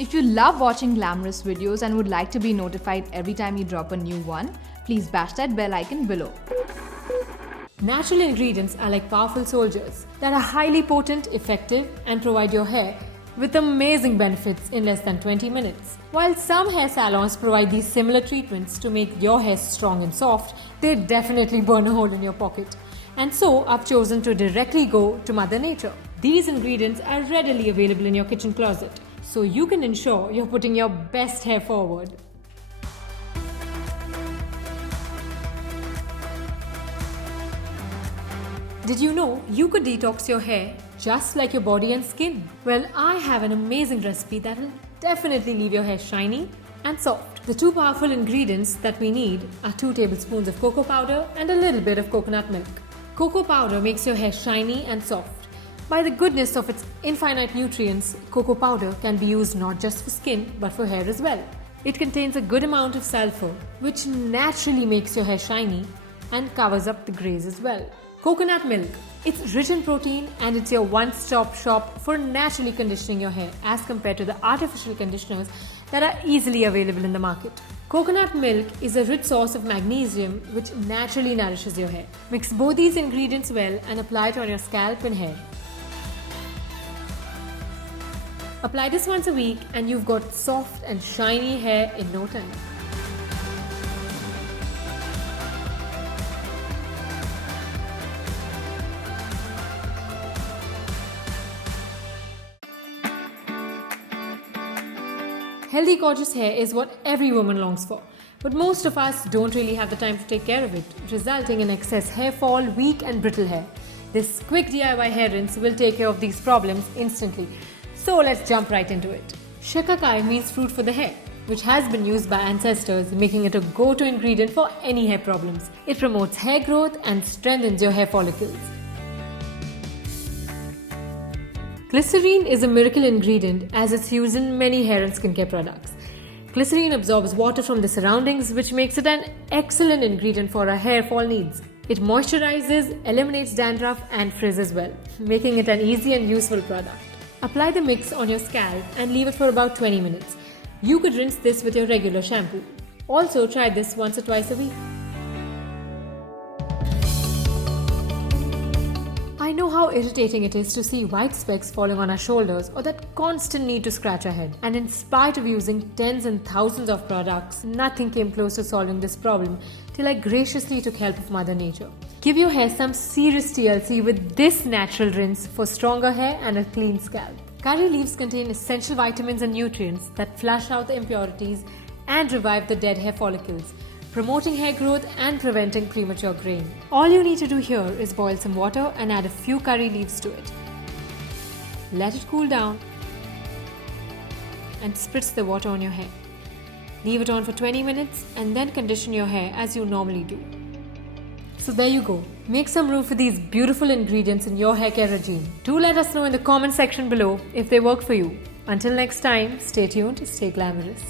If you love watching glamorous videos and would like to be notified every time you drop a new one, please bash that bell icon below. Natural ingredients are like powerful soldiers that are highly potent, effective, and provide your hair with amazing benefits in less than 20 minutes. While some hair salons provide these similar treatments to make your hair strong and soft, they definitely burn a hole in your pocket. And so I've chosen to directly go to Mother Nature. These ingredients are readily available in your kitchen closet, so you can ensure you're putting your best hair forward. Did you know you could detox your hair just like your body and skin? Well, I have an amazing recipe that will definitely leave your hair shiny and soft. The two powerful ingredients that we need are 2 tablespoons of cocoa powder and a little bit of coconut milk. Cocoa powder makes your hair shiny and soft. By the goodness of its infinite nutrients, cocoa powder can be used not just for skin but for hair as well. It contains a good amount of sulfur, which naturally makes your hair shiny and covers up the grays as well. Coconut milk. It's rich in protein and it's your one-stop shop for naturally conditioning your hair as compared to the artificial conditioners that are easily available in the market. Coconut milk is a rich source of magnesium which naturally nourishes your hair. Mix both these ingredients well and apply it on your scalp and hair. Apply this once a week and you've got soft and shiny hair in no time. Healthy, gorgeous hair is what every woman longs for. But most of us don't really have the time to take care of it, resulting in excess hair fall, weak and brittle hair. This quick DIY hair rinse will take care of these problems instantly. So let's jump right into it. Shikakai means fruit for the hair, which has been used by ancestors, making it a go-to ingredient for any hair problems. It promotes hair growth and strengthens your hair follicles. Glycerine is a miracle ingredient as it's used in many hair and skincare products. Glycerine absorbs water from the surroundings, which makes it an excellent ingredient for our hair fall needs. It moisturizes, eliminates dandruff and frizz as well, making it an easy and useful product. Apply the mix on your scalp and leave it for about 20 minutes. You could rinse this with your regular shampoo. Also try this once or twice a week. I know how irritating it is to see white specks falling on our shoulders or that constant need to scratch our head. And in spite of using tens and thousands of products, nothing came close to solving this problem till I graciously took help of Mother Nature. Give your hair some serious TLC with this natural rinse for stronger hair and a clean scalp. Curry leaves contain essential vitamins and nutrients that flush out the impurities and revive the dead hair follicles, promoting hair growth and preventing premature graying. All you need to do here is boil some water and add a few curry leaves to it. Let it cool down and spritz the water on your hair. Leave it on for 20 minutes and then condition your hair as you normally do. So there you go. Make some room for these beautiful ingredients in your hair care regime. Do let us know in the comment section below if they work for you. Until next time, stay tuned, stay glamorous.